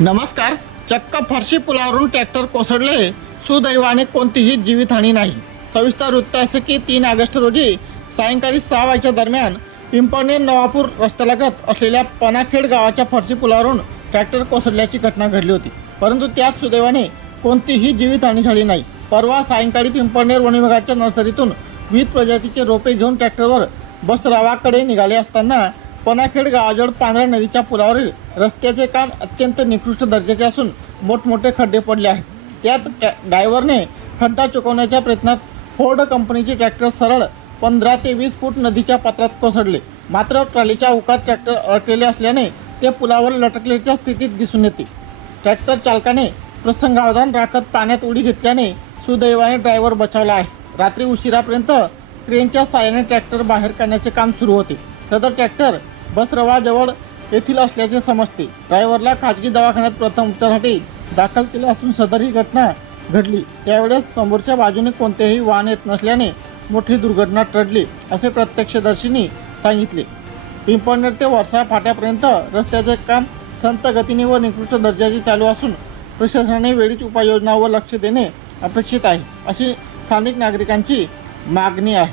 नमस्कार चक्क फरशी पुलावरून ट्रॅक्टर कोसळले सुदैवाने कोणतीही जीवितहानी नाही. सविस्तर वृत्त असे की तीन ऑगस्ट रोजी सायंकाळी सहा वाजेच्या दरम्यान पिंपळनेर नवापूर रस्त्यालगत असलेल्या पनाखेड गावाच्या फरशी पुलावरून ट्रॅक्टर कोसळल्याची घटना घडली होती. परंतु त्यात सुदैवाने कोणतीही जीवितहानी झाली नाही. परवा सायंकाळी पिंपळनेर वन विभागाच्या नर्सरीतून विविध प्रजातीचे रोपे घेऊन ट्रॅक्टरवर बसरावाकडे निघाले असताना पनाखेड गावाजवळ पांढऱ्या नदीच्या पुलावरील रस्त्याचे काम अत्यंत निकृष्ट दर्जाचे असून मोठमोठे खड्डे पडले आहेत. त्यात डायव्हरने खड्डा चुकवण्याच्या प्रयत्नात फोर्ड कंपनीचे ट्रॅक्टर सरळ पंधरा ते वीस फूट नदीच्या पात्रात कोसळले. मात्र ट्रॉलीच्या उकात ट्रॅक्टर अडकलेले असल्याने ते पुलावर लटकल्याच्या स्थितीत दिसून येते. ट्रॅक्टर चालकाने प्रसंगावधान राखत पाण्यात उडी घेतल्याने सुदैवाने ड्रायव्हर बचावला आहे. रात्री उशिरापर्यंत क्रेनच्या साहाय्याने ट्रॅक्टर बाहेर काढण्याचे काम सुरू होते. सदर ट्रॅक्टर बसरवाजवळ येथील असल्याचे समजते. ड्रायव्हरला खाजगी दवाखान्यात प्रथम उपचारासाठी दाखल केले असून सदर ही घटना घडली. त्यावेळेस समोरच्या बाजूने कोणतेही वाहन येत नसल्याने मोठी दुर्घटना टळली असे प्रत्यक्षदर्शींनी सांगितले. पिंपळनेर ते वर्षा फाट्यापर्यंत रस्त्याचे काम संत गतीने व निकृष्ट दर्जाचे चालू असून प्रशासनाने वेळीच उपाययोजनावर लक्ष देणे अपेक्षित आहे अशी स्थानिक नागरिकांची मागणी आहे.